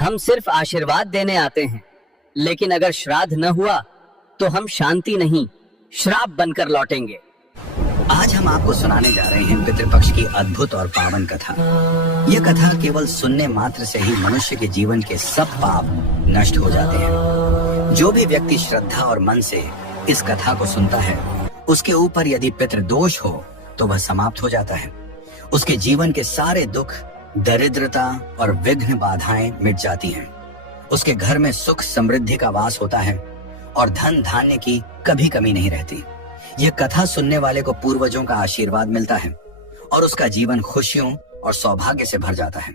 हम सिर्फ आशीर्वाद देने आते हैं, लेकिन अगर श्राद्ध न हुआ तो हम शांति नहीं, श्राप बनकर लौटेंगे। आज हम आपको सुनाने जा रहे हैं पितृपक्ष की अद्भुत और पावन कथा। यह कथा केवल सुनने मात्र से ही मनुष्य के जीवन के सब पाप नष्ट हो जाते हैं। जो भी व्यक्ति श्रद्धा और मन से इस कथा को सुनता है, उसके ऊपर यदि पितृदोष हो तो वह समाप्त हो जाता है। उसके जीवन के सारे दुख, दरिद्रता और विघ्न बाधाएं मिट जाती हैं। उसके घर में सुख समृद्धि का वास होता है और धन धान्य की कभी कमी नहीं रहती। यह कथा सुनने वाले को पूर्वजों का आशीर्वाद मिलता है और उसका जीवन खुशियों और सौभाग्य से भर जाता है।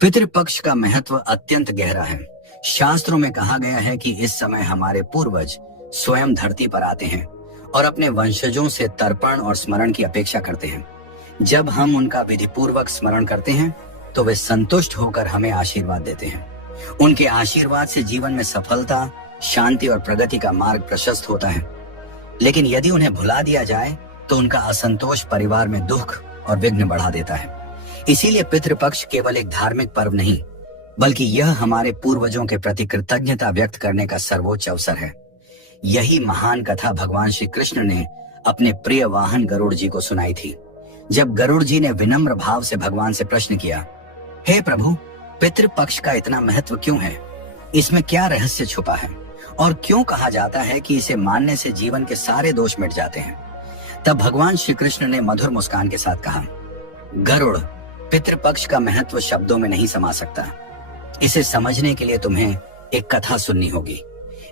पितृपक्ष का महत्व अत्यंत गहरा है। शास्त्रों में कहा गया है कि इस समय हमारे पूर्वज स्वयं धरती पर आते हैं और अपने वंशजों से तर्पण और स्मरण की अपेक्षा करते हैं। जब हम उनका विधि पूर्वक स्मरण करते हैं तो वे संतुष्ट होकर हमें आशीर्वाद देते हैं। उनके आशीर्वाद से जीवन में सफलता, शांति और प्रगति का मार्ग प्रशस्त होता है। लेकिन यदि उन्हें भुला दिया जाए तो उनका असंतोष परिवार में दुख और विघ्न बढ़ा देता है। इसीलिए पितृपक्ष केवल एक धार्मिक पर्व नहीं, बल्कि यह हमारे पूर्वजों के प्रति कृतज्ञता व्यक्त करने का सर्वोच्च अवसर है। यही महान कथा भगवान श्री कृष्ण ने अपने प्रिय वाहन गरुड़ जी को सुनाई थी। जब गरुड़ जी ने विनम्र भाव से भगवान से प्रश्न किया, हे प्रभु, पितृपक्ष का इतना महत्व क्यों है? इसमें क्या रहस्य छुपा है और क्यों कहा जाता है कि इसे मानने से जीवन के सारे दोष मिट जाते हैं? तब भगवान श्री कृष्ण ने मधुर मुस्कान के साथ कहा, गरुड़, पितृपक्ष का महत्व शब्दों में नहीं समा सकता। इसे समझने के लिए तुम्हें एक कथा सुननी होगी।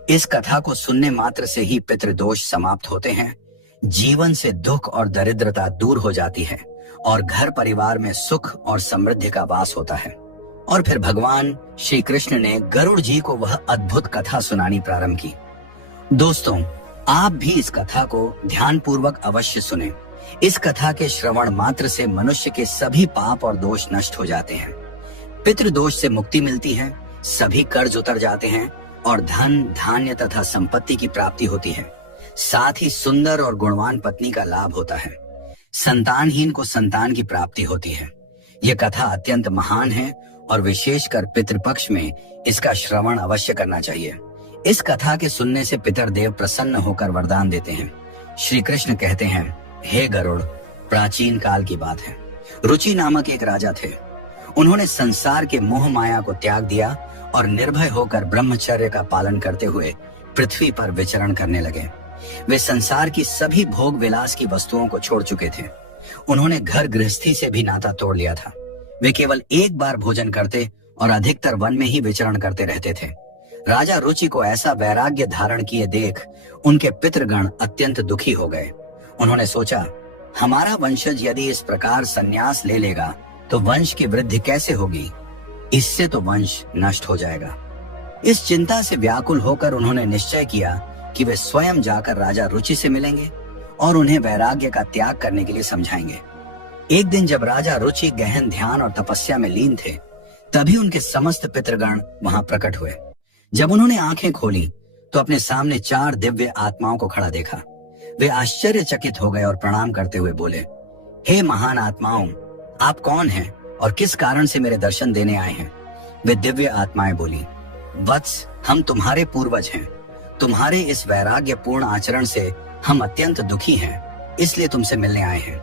इस कथा को सुनने मात्र से ही पितृदोष समाप्त होते हैं, जीवन से दुख और दरिद्रता दूर हो जाती है और घर परिवार में सुख और समृद्धि का वास होता है। और फिर भगवान श्री कृष्ण ने गरुड़ जी को वह अद्भुत कथा सुनानी प्रारंभ की। दोस्तों, आप भी इस कथा को ध्यान पूर्वक अवश्य सुने। इस कथा के श्रवण मात्र से मनुष्य के सभी पाप और दोष नष्ट हो जाते हैं। पितृदोष से मुक्ति मिलती है, सभी कर्ज उतर जाते हैं और धन, धान्य तथा संपत्ति की प्राप्ति होती है। साथ ही सुंदर और गुणवान पत्नी का लाभ होता है। संतानहीन को संतान की प्राप्ति होती है। यह कथा अत्यंत महान है और विशेषकर पितृपक्ष में इसका श्रवण अवश्य करना चाहिए। इस कथा के सुनने से पितरदेव प्रसन्न होकर वरदान देते हैं। श्री कृष्ण कहते हैं, हे गरुड़, प्राचीन काल की बात है। रुचि नामक एक राजा थे। उन्होंने संसार के मोह माया को त्याग दिया और निर्भय होकर ब्रह्मचर्य का पालन करते हुए पृथ्वी पर विचरण करने लगे। वे संसार की सभी भोग विलास की वस्तुओं को छोड़ चुके थे। उन्होंने घर गृहस्थी से भी नाता तोड़ लिया था। वे केवल एक बार भोजन करते और अधिकतर वन में ही विचरण करते रहते थे। राजा रुचि को ऐसा वैराग्य धारण किए देख उनके पितृगण अत्यंत दुखी हो गए। उन्होंने सोचा, हमारा वंशज यदि इस प्रकार संन्यास ले लेगा तो वंश की वृद्धि कैसे होगी? इससे तो वंश नष्ट हो जाएगा। इस चिंता से व्याकुल होकर उन्होंने निश्चय किया कि वे स्वयं जाकर राजा रुचि से मिलेंगे और उन्हें वैराग्य का त्याग करने के लिए समझाएंगे। एक दिन जब राजा रुचि गहन ध्यान और तपस्या में लीन थे, तभी उनके समस्त पितृगण वहां प्रकट हुए। जब उन्होंने आंखें खोली तो अपने सामने 4 दिव्य आत्माओं को खड़ा देखा। वे आश्चर्यचकित हो गए और प्रणाम करते हुए बोले, हे महान आत्माओं, आप कौन हैं और किस कारण से मेरे दर्शन देने आए हैं? वे दिव्य आत्माएं बोली, वत्स, हम तुम्हारे पूर्वज हैं। तुम्हारे इस वैराग्य पूर्ण आचरण से हम अत्यंत दुखी हैं, इसलिए तुमसे मिलने आए हैं।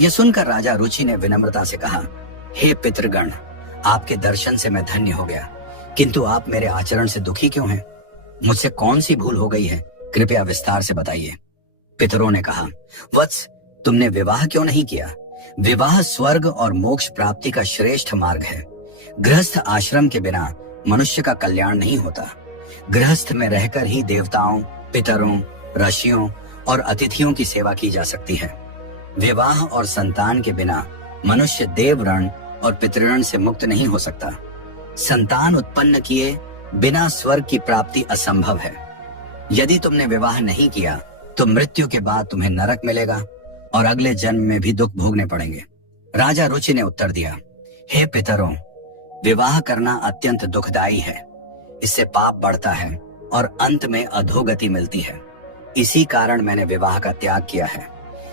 यह सुनकर राजा रुचि ने विनम्रता से कहा, हे पितृगण, आपके दर्शन से मैं धन्य हो गया, किंतु आप मेरे आचरण से दुखी क्यों हैं? मुझसे कौन सी भूल हो गई है? कृपया विस्तार से बताइए। पितरों ने कहा, वत्स, तुमने विवाह क्यों नहीं किया? विवाह स्वर्ग और मोक्ष प्राप्ति का श्रेष्ठ मार्ग है। गृहस्थ आश्रम के बिना मनुष्य का कल्याण नहीं होता। गृहस्थ में रहकर ही देवताओं, पितरों, ऋषियों और अतिथियों की सेवा की जा सकती है। विवाह और संतान के बिना मनुष्य देवऋण और पितृऋण से मुक्त नहीं हो सकता। संतान उत्पन्न किए बिना स्वर्ग की प्राप्ति असंभव है। यदि तुमने विवाह नहीं किया तो मृत्यु के बाद तुम्हें नरक मिलेगा और अगले जन्म में भी दुख भोगने पड़ेंगे। राजा रुचि ने उत्तर दिया, हे पितरों, विवाह करना अत्यंत दुखदायी है। इससे पाप बढ़ता है और अंत में अधोगति मिलती है। इसी कारण मैंने विवाह का त्याग किया है।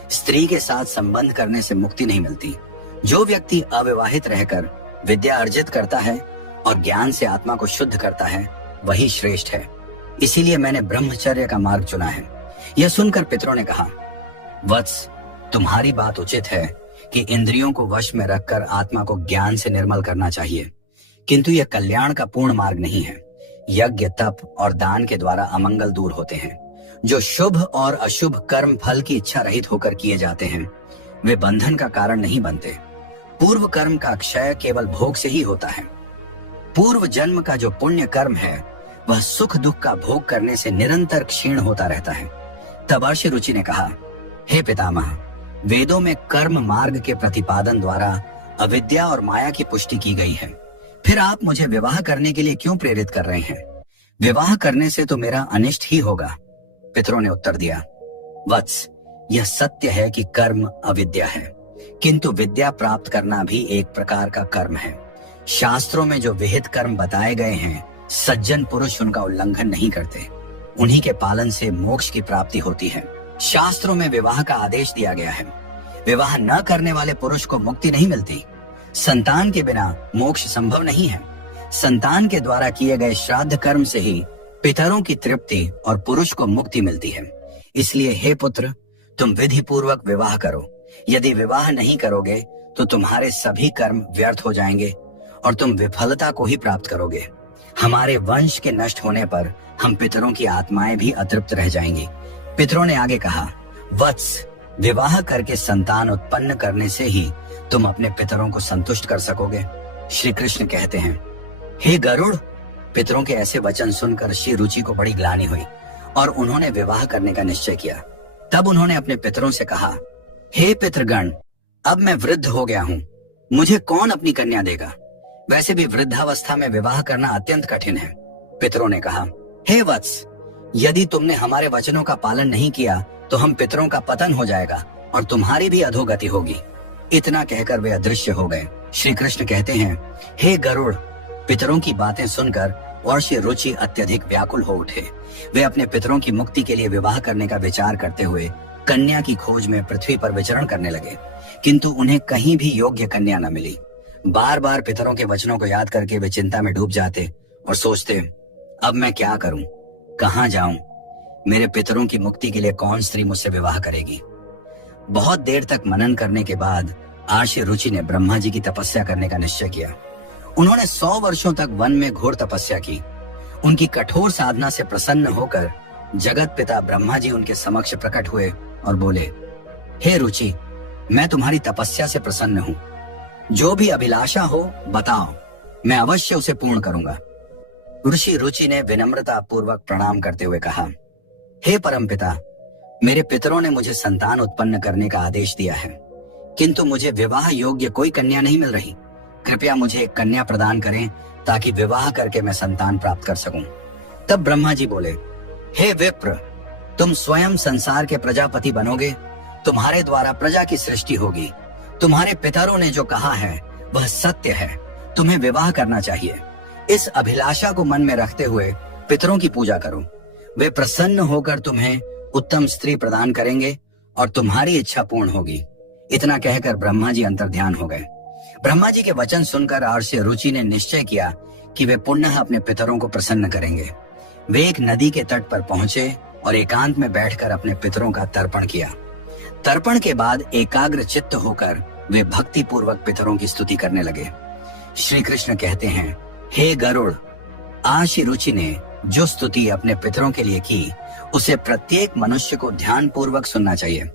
स्त्री के साथ संबंध करने से मुक्ति नहीं मिलती। जो व्यक्ति अविवाहित रहकर विद्या अर्जित करता है और ज्ञान से आत्मा को शुद्ध करता है वही श्रेष्ठ है। इसीलिए मैंने ब्रह्मचर्य का मार्ग चुना है। यह सुनकर पितरों ने कहा, वत्स, तुम्हारी बात उचित है कि इंद्रियों को वश में रखकर आत्मा को ज्ञान से निर्मल करना चाहिए, किंतु यह कल्याण का पूर्ण मार्ग नहीं है। यज्ञ, तप और दान के द्वारा अमंगल दूर होते हैं। जो शुभ और अशुभ कर्म फल की इच्छा रहित होकर किए जाते हैं, वे बंधन का कारण नहीं बनते। पूर्व कर्म का क्षय केवल भोग से ही होता है। पूर्व जन्म का जो पुण्य कर्म है, वह सुख दुख का भोग करने से निरंतर क्षीण होता रहता है। तब अर्षि रुचि ने कहा, हे पितामह, वेदों में कर्म मार्ग के प्रतिपादन द्वारा अविद्या और माया की पुष्टि की गई है। फिर आप मुझे विवाह करने के लिए क्यों प्रेरित कर रहे हैं? विवाह करने से तो मेरा अनिष्ट ही होगा। पितरों ने उत्तर दिया, वत्स, यह सत्य है कि कर्म अविद्या है, किंतु विद्या प्राप्त करना भी एक प्रकार का कर्म है। शास्त्रों में जो विहित कर्म बताए गए हैं, सज्जन पुरुष उनका उल्लंघन नहीं करते। उन्हीं के पालन से मोक्ष की प्राप्ति होती है। शास्त्रों में विवाह का आदेश दिया गया है। विवाह न करने वाले पुरुष को मुक्ति नहीं मिलती। संतान के बिना मोक्ष संभव नहीं है। संतान के द्वारा किए गए श्राद्ध कर्म से ही पितरों की तृप्ति और पुरुष को मुक्ति मिलती है। इसलिए हे पुत्र, तुम विधि पूर्वक विवाह करो। यदि विवाह नहीं करोगे तो तुम्हारे सभी कर्म व्यर्थ हो जाएंगे और तुम विफलता को ही प्राप्त करोगे। हमारे वंश के नष्ट होने पर हम पितरों की आत्माएं भी अतृप्त रह जाएंगी। पितरों ने आगे कहा, वत्स, विवाह करके संतान उत्पन्न करने से ही तुम अपने पितरों को संतुष्ट कर सकोगे। श्री कृष्ण कहते हैं, हे गरुड़, पितरों के ऐसे वचन सुनकर श्री रुचि को बड़ी ग्लानि हुई और उन्होंने विवाह करने का निश्चय किया। तब उन्होंने अपने पितरों से कहा, हे पितृगण, अब मैं वृद्ध हो गया हूँ, मुझे कौन अपनी कन्या देगा? वैसे भी वृद्धावस्था में विवाह करना अत्यंत कठिन है। पितरों ने कहा, हे वत्स, यदि तुमने हमारे वचनों का पालन नहीं किया तो हम पितरों का पतन हो जाएगा और तुम्हारी भी अधोगति होगी। इतना कहकर वे अदृश्य हो गए। श्री कृष्ण कहते हैं, हे गरुड़, पितरों की बातें सुनकर वर्षी रुचि अत्यधिक व्याकुल हो उठे। वे अपने पितरों की मुक्ति के लिए विवाह करने का विचार करते हुए कन्या की खोज में पृथ्वी पर विचरण करने लगे, किंतु उन्हें कहीं भी योग्य कन्या न मिली। बार बार पितरों के वचनों को याद करके वे चिंता में डूब जाते और सोचते, अब मैं क्या करूं, कहां जाऊं? मेरे पितरों की मुक्ति के लिए कौन स्त्री मुझसे विवाह करेगी? बहुत देर तक मनन करने के बाद आर्षि रुचि ने ब्रह्मा जी की तपस्या करने का निश्चय किया। उन्होंने 100 वर्षों तक वन में घोर तपस्या की। उनकी कठोर साधना से प्रसन्न होकर जगत पिता ब्रह्मा जी उनके समक्ष प्रकट हुए और बोले, हे रुचि, मैं तुम्हारी तपस्या से प्रसन्न हूँ। जो भी अभिलाषा हो बताओ, मैं अवश्य उसे पूर्ण करूंगा। ऋषि रुचि ने विनम्रता पूर्वक प्रणाम करते हुए कहा, हे परमपिता, मेरे पितरों ने मुझे संतान उत्पन्न करने का आदेश दिया है, किंतु मुझे विवाह योग्य कोई कन्या नहीं मिल रही। कृपया मुझे एक कन्या प्रदान करें ताकि विवाह करके मैं संतान प्राप्त कर सकूं। तब ब्रह्मा जी बोले, हे विप्र, तुम स्वयं संसार के प्रजापति बनोगे। तुम्हारे द्वारा प्रजा की सृष्टि होगी। तुम्हारे पितरों ने जो कहा है वह सत्य है। तुम्हें विवाह करना चाहिए। इस अभिलाषा को मन में रखते हुए पितरों की पूजा करो। वे प्रसन्न होकर तुम्हें उत्तम स्त्री प्रदान करेंगे और तुम्हारी इच्छा पूर्ण होगी। इतना कहकर ब्रह्मा जी अंतर्ध्यान हो गए। ब्रह्मा जी के वचन सुनकर आर्षि रुचि ने निश्चय किया कि वे पुनः अपने पितरों को प्रसन्न करेंगे। वे एक नदी के तट पर पहुंचे और एकांत में बैठकर अपने पितरों का तर्पण किया। तर्पण के बाद एकाग्र चित्त होकर वे भक्ति पूर्वक पितरों की स्तुति करने लगे। श्री कृष्ण कहते हैं, हे गरुड़, आर्षि रुचि ने जो स्तुति अपने पितरों के लिए की, उसे प्रत्येक मनुष्य को ध्यान पूर्वक सुनना चाहिए।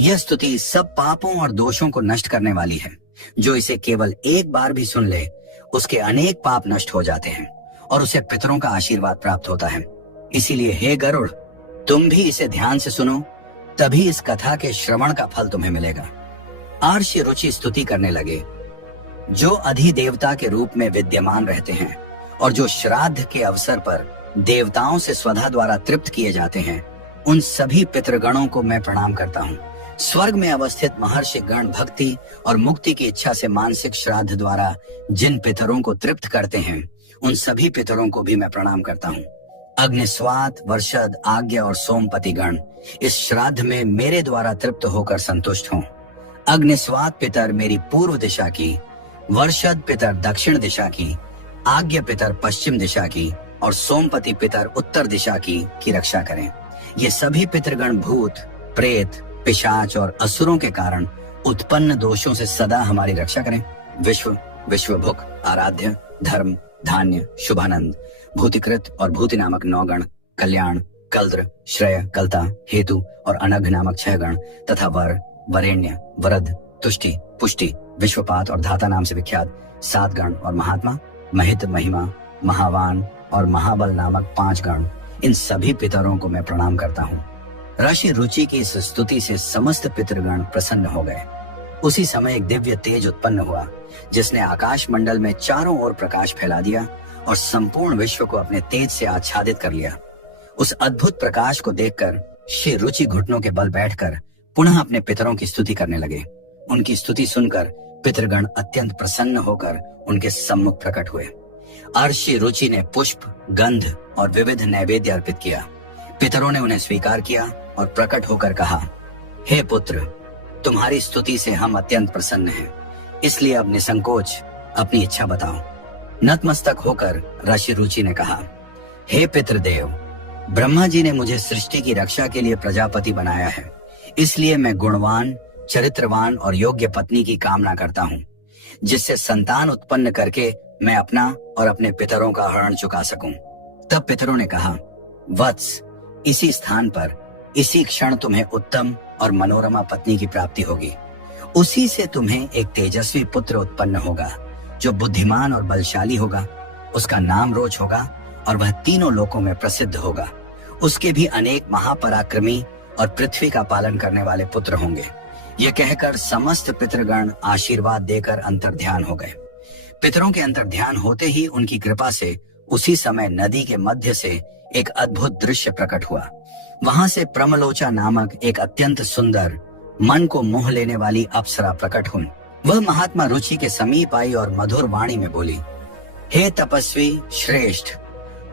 यह स्तुति सब पापों और दोषों को नष्ट करने वाली है। जो इसे केवल एक बार भी सुन ले, उसके अनेक पाप नष्ट हो जाते हैं और उसे पितरों का आशीर्वाद प्राप्त होता है। इसीलिए हे गरुड़, तुम भी इसे ध्यान से सुनो, तभी इस कथा के श्रवण का फल तुम्हें मिलेगा। आर्षि रुचि स्तुति करने लगे। जो अधिदेवता के रूप में विद्यमान रहते हैं और जो श्राद्ध के अवसर पर देवताओं से स्वधा द्वारा तृप्त किए जाते हैं, उन सभी पितृगणों को मैं प्रणाम करता हूँ। स्वर्ग में अवस्थित महर्षि गण भक्ति और मुक्ति की इच्छा से मानसिक श्राद्ध द्वारा जिन पितरों को तृप्त करते हैं, उन सभी पितरों को भी मैं प्रणाम करता हूँ। अग्निस्वात, वर्षद, आज्ञा और सोमपति गण इस श्राद्ध में मेरे द्वारा तृप्त होकर संतुष्ट हों। अग्निस्वात पितर मेरी पूर्व दिशा की, वर्षद पितर दक्षिण दिशा की, आज्ञा पितर पश्चिम दिशा की और सोमपति पितर उत्तर दिशा की रक्षा करें। ये सभी पितृगण भूत, प्रेत, पिशाच और असुरों के कारण उत्पन्न दोषों से सदा हमारी रक्षा करें। विश्व, विश्वभुक, आराध्य, धर्म, धान्य, शुभानंद, भूतिकृत और भूति नामक 9 गण, कल्याण, कल्द्र, श्रेय, कलता, हेतु और अनघ नामक 6 गण तथा वर, वरेण्य, वरद, तुष्टि, पुष्टि, विश्वपात और धाता नाम से विख्यात 7 गण और महात्मा, महित, महिमा, महावान और महाबल नामक 5 गण, इन सभी पितरों को मैं प्रणाम करता हूँ। ऋषि रुचि की इस स्तुति से समस्त पितृगण प्रसन्न हो गए। उसी समय एक दिव्य तेज उत्पन्न हुआ जिसने आकाश मंडल में चारों ओर प्रकाश फैला दिया और संपूर्ण विश्व को अपने तेज से आच्छादित कर लिया। उस अद्भुत प्रकाश को देखकर श्री रुचि घुटनों के बल बैठकर पुनः अपने पितरों की स्तुति करने लगे। उनकी स्तुति सुनकर पितृगण अत्यंत प्रसन्न होकर उनके सम्मुख प्रकट हुए। अर्षि रुचि ने पुष्प, गंध और विविध नैवेद्य अर्पित किया। पितरों ने उन्हें स्वीकार किया और प्रकट होकर कहा, हे पुत्र, तुम्हारी स्तुति से हम अत्यंत प्रसन्न हैं, इसलिए अब निसंकोच अपनी इच्छा बताओ। नतमस्तक होकर ऋषि रुचि ने कहा, हे पितृदेव, ब्रह्मा जी ने मुझे सृष्टि की रक्षा के लिए प्रजापति बनाया है, इसलिए मैं गुणवान, चरित्रवान और योग्य पत्नी की कामना करता हूँ, जिससे संतान उत्पन्न करके मैं अपना और अपने पितरों का हरण चुका सकूं। तब पितरों ने कहा, वत्स, इसी स्थान पर इसी क्षण तुम्हें उत्तम और मनोरमा पत्नी की प्राप्ति होगी। उसी से तुम्हें एक तेजस्वी पुत्र उत्पन्न होगा जो बुद्धिमान और बलशाली होगा। उसका नाम रोच होगा और वह तीनों लोकों में प्रसिद्ध होगा। उसके भी अनेक महापराक्रमी और पृथ्वी का पालन करने वाले पुत्र होंगे। यह कहकर समस्त पितृगण आशीर्वाद देकर अंतर्ध्यान हो गए। पितरों के अंतर्ध्यान होते ही उनकी कृपा से उसी समय नदी के मध्य से एक अद्भुत दृश्य प्रकट हुआ। वहां से प्रमलोचा नामक एक अत्यंत सुंदर, मन को मोह लेने वाली अप्सरा प्रकट हुई। वह महात्मा रुचि के समीप आई और मधुर वाणी में बोली, हे तपस्वी श्रेष्ठ,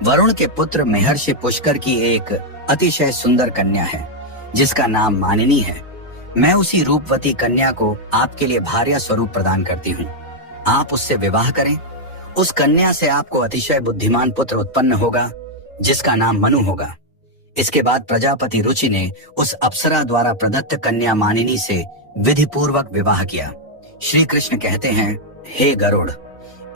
वरुण के पुत्र महर्षि पुष्कर की एक अतिशय सुंदर कन्या है जिसका नाम मानिनी है। मैं उसी रूपवती कन्या को आपके लिए भार्या स्वरूप प्रदान करती हूँ। आप उससे विवाह करें। उस कन्या से आपको अतिशय बुद्धिमान पुत्र उत्पन्न होगा जिसका नाम मनु होगा। इसके बाद प्रजापति रुचि ने उस अप्सरा द्वारा प्रदत्त कन्या मानिनी से विधि पूर्वक विवाह किया। श्री कृष्ण कहते हैं, हे गरुड़,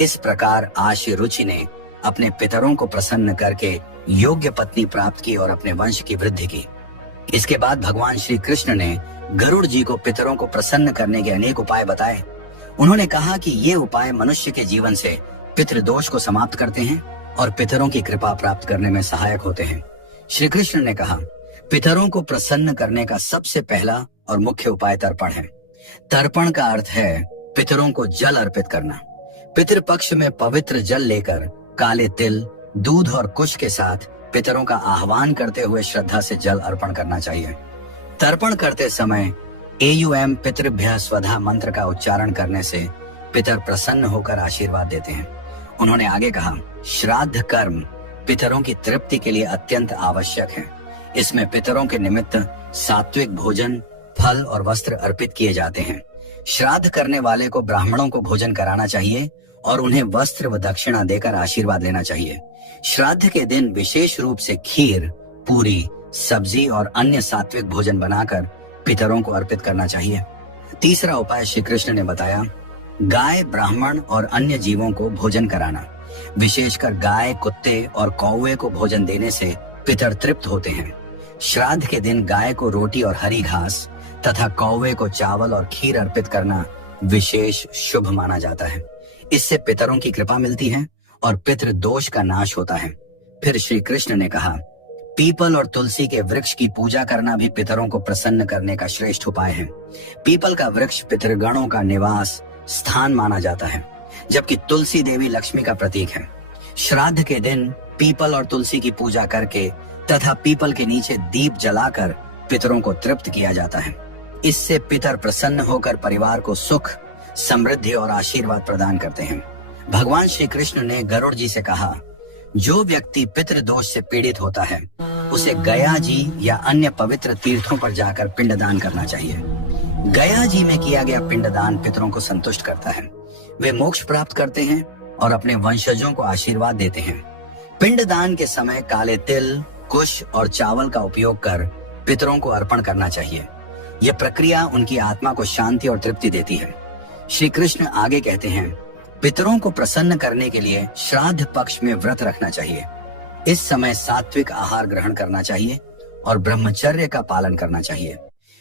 इस प्रकार आज श्री रुचि ने अपने पितरों को प्रसन्न करके योग्य पत्नी प्राप्त की और अपने वंश की वृद्धि की। इसके बाद भगवान श्री कृष्ण ने गरुड़ जी को पितरों को प्रसन्न करने के अनेक उपाय बताए। उन्होंने कहा कि ये उपाय मनुष्य के जीवन से पितृदोष को समाप्त करते हैं और पितरों की कृपा प्राप्त करने में सहायक होते हैं। श्री कृष्ण ने कहा, पितरों को प्रसन्न करने का सबसे पहला और मुख्य उपाय तर्पण है। तर्पण का अर्थ है पितरों को जल अर्पित करना। पितृपक्ष में पवित्र जल लेकर काले तिल, दूध और कुश के साथ पितरों का आह्वान करते हुए श्रद्धा से जल अर्पण करना चाहिए। तर्पण करते समय एयुएम पितृभ्यः स्वधा मंत्र का उच्चारण करने से पितर प्रसन्न होकर आशीर्वाद देते हैं। उन्होंने आगे कहा, श्राद्ध कर्म पितरों की तृप्ति के लिए अत्यंत आवश्यक है। इसमें पितरों के निमित्त सात्विक भोजन, फल और वस्त्र अर्पित किए जाते हैं। श्राद्ध करने वाले को ब्राह्मणों को भोजन कराना चाहिए और उन्हें वस्त्र व दक्षिणा देकर आशीर्वाद लेना चाहिए। श्राद्ध के दिन विशेष रूप से खीर, पूरी, सब्जी और अन्य सात्विक भोजन बनाकर पितरों को अर्पित करना चाहिए। तीसरा उपाय श्री कृष्ण ने बताया, गाय, ब्राह्मण और अन्य जीवों को भोजन कराना। विशेषकर गाय, कुत्ते और कौवे को भोजन देने से पितर तृप्त होते हैं। श्राद्ध के दिन गाय को रोटी और हरी घास तथा कौवे को चावल और खीर अर्पित करना विशेष शुभ माना जाता है। इससे पितरों की कृपा मिलती है और पितृ दोष का नाश होता है। फिर श्री कृष्ण ने कहा, पीपल और तुलसी के वृक्ष की पूजा करना भी पितरों को प्रसन्न करने का श्रेष्ठ उपाय है। पीपल का वृक्ष पितृगणों का निवास स्थान माना जाता है, जबकि तुलसी देवी लक्ष्मी का प्रतीक है। श्राद्ध के दिन पीपल और तुलसी की पूजा करके तथा पीपल के नीचे दीप जलाकर पितरों को तृप्त किया जाता है। इससे पितर प्रसन्न होकर परिवार को सुख, समृद्धि और आशीर्वाद प्रदान करते हैं। भगवान श्री कृष्ण ने गरुड़ जी से कहा, जो व्यक्ति पितृ दोष से पीड़ित होता है उसे गया जी या अन्य पवित्र तीर्थों पर जाकर पिंडदान करना चाहिए। गया जी में किया गया पिंडदान पितरों को संतुष्ट करता है। वे मोक्ष प्राप्त करते हैं और अपने वंशजों को आशीर्वाद देते हैं। पिंडदान के समय काले तिल, कुश और चावल का उपयोग कर पितरों को अर्पण करना चाहिए। यह प्रक्रिया उनकी आत्मा को शांति और तृप्ति देती है। श्री कृष्ण आगे कहते हैं, पितरों को प्रसन्न करने के लिए श्राद्ध पक्ष में व्रत रखना चाहिए। इस समय सात्विक आहार ग्रहण करना चाहिए और ब्रह्मचर्य का पालन करना चाहिए।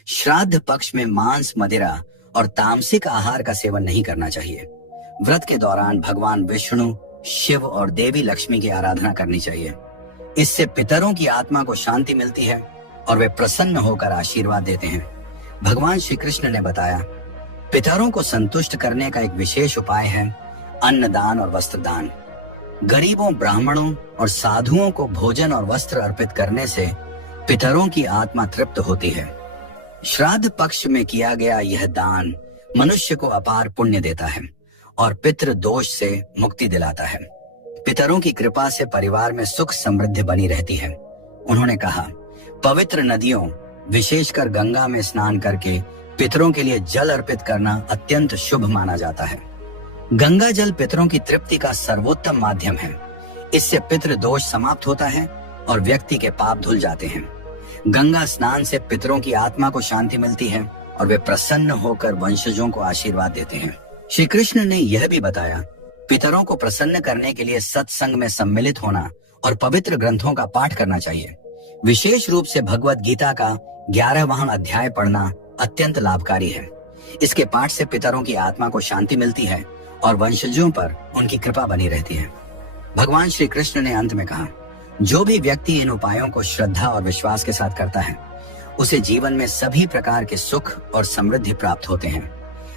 श्राद्ध पक्ष में मांस, मदिरा और तामसिक आहार का सेवन नहीं करना चाहिए। व्रत के दौरान भगवान विष्णु, शिव और देवी लक्ष्मी की आराधना करनी चाहिए। इससे पितरों की आत्मा को शांति मिलती है और वे प्रसन्न होकर आशीर्वाद देते हैं। भगवान श्री कृष्ण ने बताया, पितरों को संतुष्ट करने का एक विशेष उपाय है अन्नदान और वस्त्रदान। गरीबों, ब्राह्मणों और साधुओं को भोजन और वस्त्र अर्पित करने से पितरों की आत्मा तृप्त होती है। श्राद्ध पक्ष में किया गया यह दान मनुष्य को अपार पुण्य देता है और पितृ दोष से मुक्ति दिलाता है। पितरों की कृपा से परिवार में सुख समृद्धि बनी रहती है। उन्होंने कहा, पवित्र नदियों, विशेषकर गंगा में स्नान करके पितरों के लिए जल अर्पित करना अत्यंत शुभ माना जाता है। गंगा जल पितरों की तृप्ति का सर्वोत्तम माध्यम है। इससे पितृ दोष समाप्त होता है और व्यक्ति के पाप धुल जाते हैं। गंगा स्नान से पितरों की आत्मा को शांति मिलती है और वे प्रसन्न होकर वंशजों को आशीर्वाद देते हैं। श्री कृष्ण ने यह भी बताया, पितरों को प्रसन्न करने के लिए सत्संग में सम्मिलित होना और पवित्र ग्रंथों का पाठ करना चाहिए। विशेष रूप से भगवत गीता का 11वां अध्याय पढ़ना अत्यंत लाभकारी है। इसके पाठ से पितरों की आत्मा को शांति मिलती है और वंशजों पर उनकी कृपा बनी रहती है। भगवान श्री कृष्ण ने अंत में कहा, जो भी व्यक्ति इन उपायों को श्रद्धा और विश्वास के साथ करता है, उसे जीवन में सभी प्रकार के सुख और समृद्धि प्राप्त होते हैं।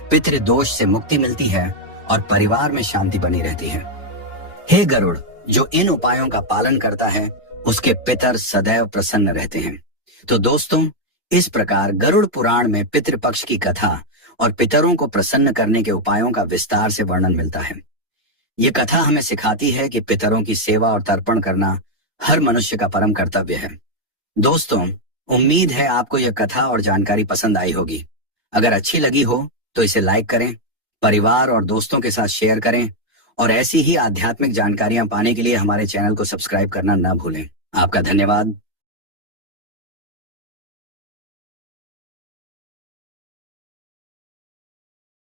पितृ दोष से मुक्ति मिलती है और परिवार में शांति बनी रहती है। हे गरुड़, जो इन उपायों का पालन करता है, उसके पितर सदैव प्रसन्न रहते हैं। तो दोस्तों, इस प्रकार गरुड़ पुराण में पितृपक्ष की कथा और पितरों को प्रसन्न करने के उपायों का विस्तार से वर्णन मिलता है। ये कथा हमें सिखाती है कि पितरों की सेवा और तर्पण करना हर मनुष्य का परम कर्तव्य है। दोस्तों, उम्मीद है आपको यह कथा और जानकारी पसंद आई होगी। अगर अच्छी लगी हो तो इसे लाइक करें, परिवार और दोस्तों के साथ शेयर करें और ऐसी ही आध्यात्मिक जानकारियां पाने के लिए हमारे चैनल को सब्सक्राइब करना न भूलें। आपका धन्यवाद।